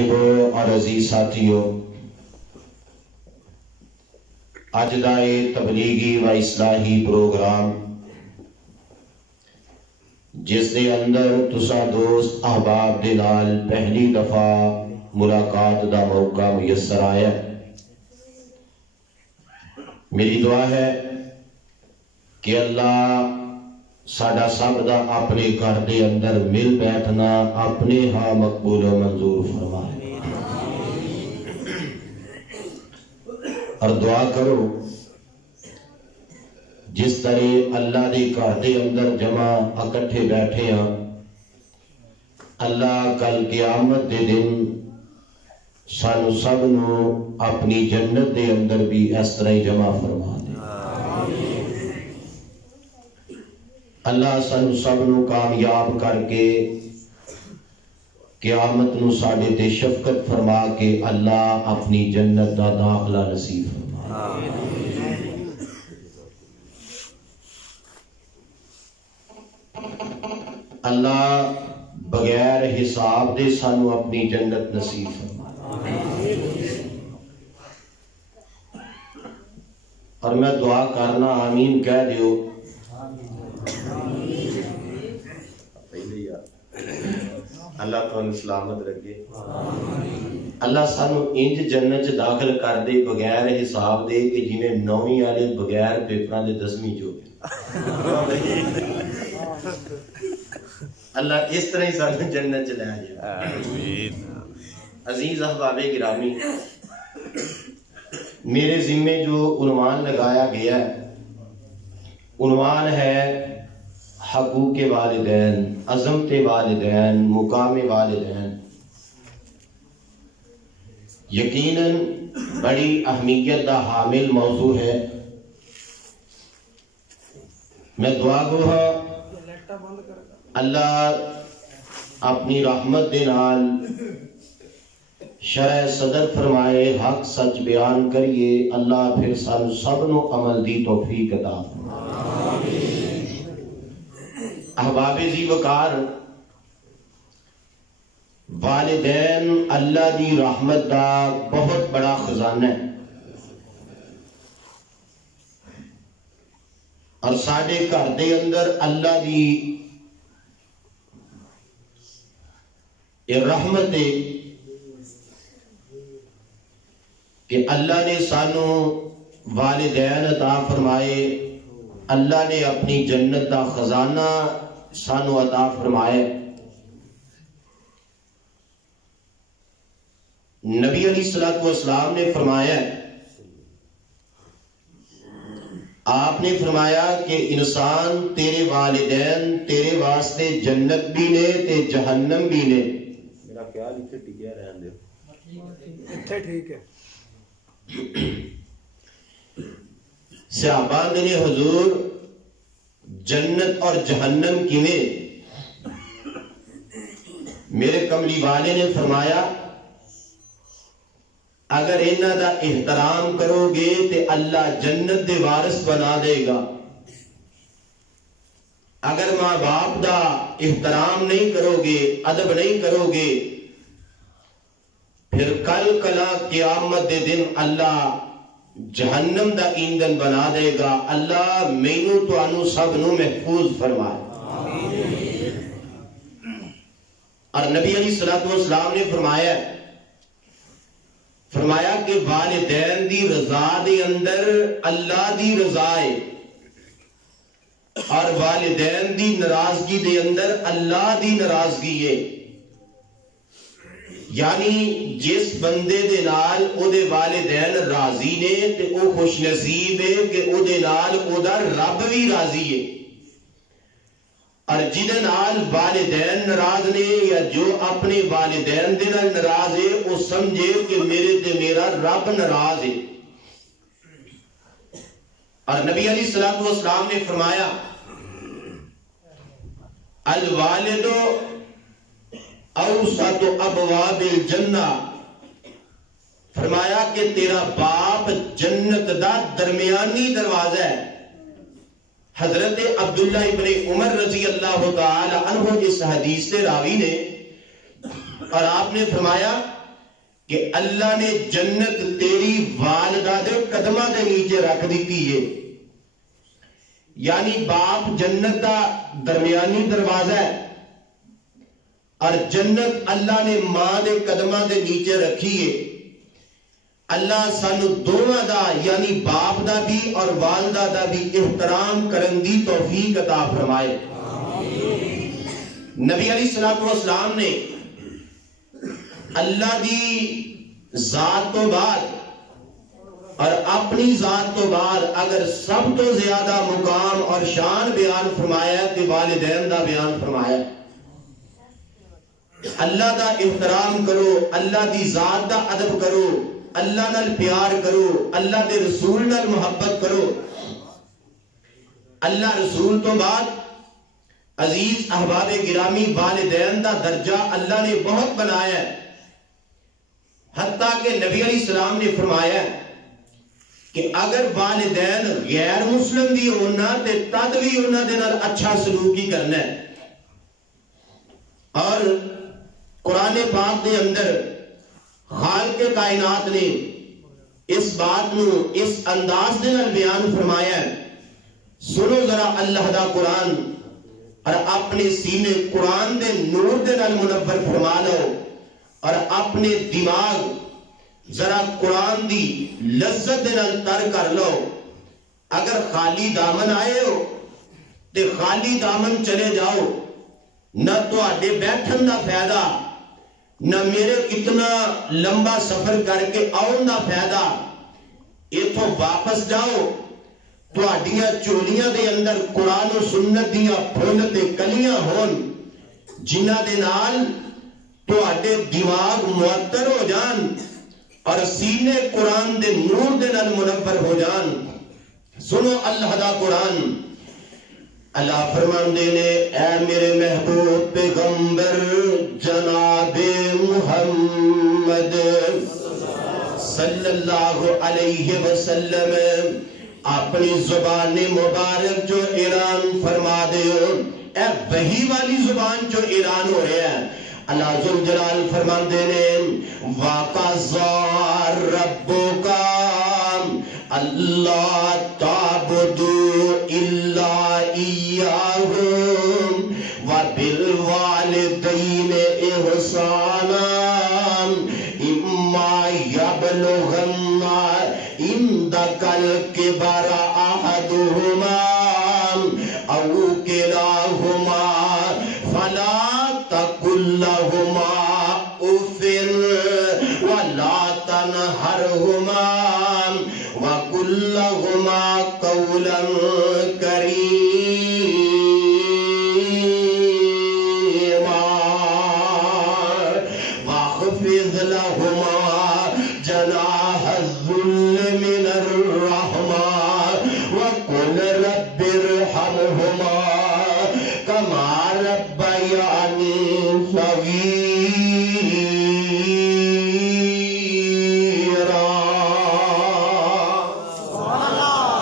اور عزیز ساتھیوں، اج دا یہ تبلیغی و اصلاحی پروگرام جس دے اندر تسا دوست احباب دے نال پہلی دفعہ ملاقات دا موقع میسر آیا، میری دعا ہے کہ اللہ ساڈا سب دا اپنے گھر دے اندر مل بیٹھنا اپنے ہاں مقبول و منظور فرمائے، اور دعا کرو جس طرح اللہ دے گھر دے اندر جمع اکٹھے بیٹھے ہیں، اللہ کل قیامت دے دن سانو سب نو اپنی جنت دے اندر بھی اس طرح ہی جمع فرما دے۔ اللہ سانو سب نو کامیاب کر کے قیامت نو ساڈے تے شفقت فرما کے اللہ اپنی جنت دا داخلہ نصیب فرما۔ اللہ بغیر حساب دے سانو اپنی جنت نصیب فرما، اور میں دعا کرنا آمین کہہ دیو۔ اللہ تو سلامت رکھے، اللہ سانو انج جنت داخل کر دے بغیر حساب دے کہ جی میں 9ویں والے بغیر پیپراں دے 10ویں جو اللہ اس طرح ہی سانو جنت لے جائے۔ عزیز احباب گرامی، میرے ذمے جو عنوان لگایا گیا ہے، عنوان ہے حقوق والدین، عظمت والدین، مقام والدین۔ یقیناً بڑی اہمیت دا حامل موضوع ہے۔ میں دعا گو ہاں اللہ اپنی رحمت دے نال شرح صدر فرمائے، حق سچ بیان کریے، اللہ پھر سانو سب نو عمل دی توفیق عطا فرمائے۔ احباب ذی وقار، والدین اللہ دی رحمت دا بہت بڑا خزانہ ہے، اور ساڈے گھر دے اندر اللہ دی یہ رحمت ہے کہ اللہ نے سانو والدین عطا فرمائے، اللہ نے اپنی جنت دا خزانہ سانو عطا فرمائے۔ نبی علیہ السلام نے فرمایا، آپ نے فرمایا کہ انسان تیرے والدین تیرے واسطے جنت بھی نے تے جہنم بھی نے۔ میرا خیال اتنے ٹکیا رہن دے، اتنے ٹھیک ہے۔ صحابہ نے حضور جنت اور جہنم کیویں؟ میرے کملی والے نے فرمایا اگر انہاں دا احترام کرو گے تے اللہ جنت دے وارث بنا دے گا، اگر ماں باپ دا احترام نہیں کرو گے، ادب نہیں کرو گے، پھر کل کلا قیامت دے دن اللہ جہنم دا ایندھن بنا دے گا۔ اللہ مینوں تانوں سب نو محفوظ فرمائے۔ اور نبی علیہ السلام نے فرمایا کہ والدین دی رضا دے اندر اللہ دی رضا ہے، اور والدین دی ناراضگی دے اندر اللہ دی ناراضگی ہے۔ یعنی جس بندے دے نال او دے والدین راضی نے تے او خوش نصیب ہے کہ او دے نال او دا رب بھی راضی ہے، اور جدے نال والدین ناراض نے یا جو اپنے والدین دے نال ناراض ہے او سمجھے کہ میرے تے میرا رب ناراض ہے۔ اور نبی علیہ السلام نے فرمایا الوالد اوسط ابواب الجنہ، فرمایا کہ تیرا باپ جنت دا درمیانی دروازہ ہے۔ حضرت عبداللہ ابن عمر رضی اللہ تعالی عنہ اس حدیث سے راوی نے، اور آپ نے فرمایا کہ اللہ نے جنت تیری والدہ دے قدمہ دے نیچے رکھ دیتی ہے، یعنی باپ جنت دا درمیانی دروازہ ہے اور جنت اللہ نے ماں دے قدمہ دے نیچے رکھی ہے۔ اللہ سانو دونوں دا یعنی باپ دا بھی اور والدہ دا بھی احترام کرن دی توفیق عطا فرمائے۔ نبی علیہ السلام نے اللہ دی ذات تو بعد اور اپنی ذات تو بعد اگر سب تو زیادہ مقام اور شان بیان فرمایا کہ والدین دا بیان فرمایا۔ اللہ دا احترام کرو، اللہ دی ذات دا ادب کرو، اللہ نال پیار کرو، اللہ دے رسول نال محبت کرو۔ اللہ رسول تو بعد عزیز احباب گرامی والدین دا درجہ اللہ نے بہت بنایا ہے، حتیٰ کہ نبی علیہ السلام نے فرمایا کہ اگر والدین غیر مسلم بھی ہونا تے تد بھی انہاں دے نال اچھا سلوک ہی کرنا ہے۔ اور قرآن پاک دے اندر خالق کائنات نے اس بات نو اس انداز دے نال بیان فرمایا ہے۔ سنو ذرا اللہ دا قرآن اور اپنے سینے قرآن دے نور دے نال منور فرما لو اور اپنے دماغ ذرا قرآن دی لذت دے نال تر کر لو۔ اگر خالی دامن آئے ہو تے خالی دامن چلے جاؤ، نہ تو آڈے بیٹھن دا فائدہ، نہ میرے اتنا لمبا سفر کر کے آؤں دا فائدہ۔ ایتھوں واپس جاؤ تو آڈیاں چولیاں دے اندر قرآن و سنت دیاں پھول تے کلیاں ہون، جنہ دے نال تو آڈے دماغ معطر ہو جان اور سینے قرآن دے نور دے نال منور ہو جان۔ سنو اللہ دا قرآن، اللہ فرماندے نے اے میرے محبوب پیغمبر جناب محمد صلی اللہ علیہ وسلم اپنی زبان مبارک جو اعلان فرما دے ہو، اے وحی والی زبان جو اعلان ہو رہا ہے۔ اللہ ذوالجلال فرماندے نے وَقَضَىٰ رَبُّكَ أَلَّا تَعْبُدُوا إِلَّا إِيَّاهُ وَبِالْوَالِدَيْنِ إِحْسَانًا إِمَّا يَبْلُغَنَّ عِندَكَ الْكِبَرَ أَحَدُهُمَا أَوْ كِلَاهُمَا فَلَا تَقُل لَّهُمَا أُفٍّ وَلَا تَنْهَرْهُمَا وَقُل لَّهُمَا قَوْلًا كَرِيمًا وَاخْفِضْ لَهُمَا جَنَاحَ الذُّلِّ مِنَ الرَّحْمَةِ وَقُلْ رَبِّ ارْحَمْهُمَا كَمَا رَبَّيَانِي صغيرا۔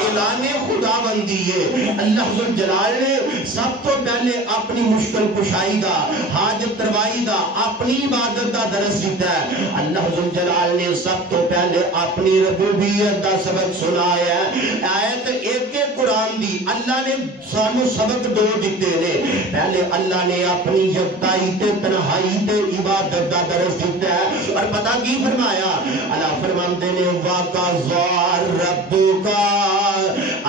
اعلان خداوندی ہے۔ اللہ ذوالجلال نے سب تو پہلے اپنی مشکل کشائی دا، حاجت روائی دا، اپنی عبادت دا درس دیتا ہے۔ اللہ ذوالجلال نے سب تو پہلے اپنی ربوبیت دا سبق سنایا ہے۔ آیت ایک قرآن دی اللہ نے سانو سبق دو دیتے نے۔ پہلے اللہ نے اپنی یکتائی تے تنہائی تے عبادت دا درس دیتا ہے، اور پتہ کی فرمایا؟ اللہ فرماندے نے وَقَضَىٰ رَبُّكَ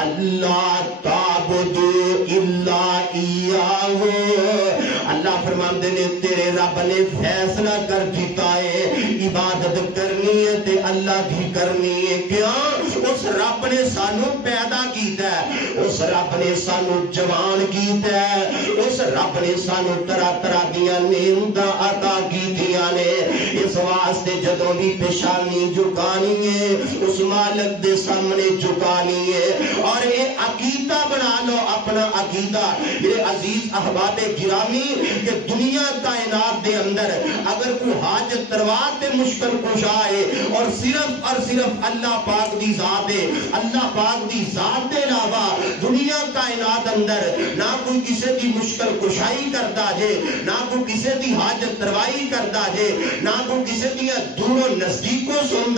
أَلَّا تَعْبُدُوا إِلَّا إِيَّاهُ۔ اللہ فرماندے نے تیرے رب نے فیصلہ کر دیتا ہے عبادت کرنی ہے تے اللہ بھی کرنی ہے۔ کیا؟ اس رب نے سانو پیدا کیتا ہے، اس رب نے سانو جوان کیتا ہے، اس رب نے سانو طرح طرح دیا نعمتاں عطا کیتیاں نے۔ اس واسطے جدوں بھی پیشانی جھکانی ہے اس مالک دے سامنے جھکانی ہے۔ اور یہ عقیدہ بنا لو اپنا عقیدہ میرے عزیز احباب گرامی کہ دنیا کائنات دے اندر اگر کوئی حاجت روا تے مشکل کشا ہے اور صرف اللہ پاک دی ذات ہے، اللہ پاک دی ذات دے علاوہ دنیا کائنات اندر نہ کوئی کسی دی مشکل کشائی کرتا جے، نہ کوئی کسی دی حاجت روائی کرتا جے، نہ کوئی کسی دیا دوروں نزدیکوں سن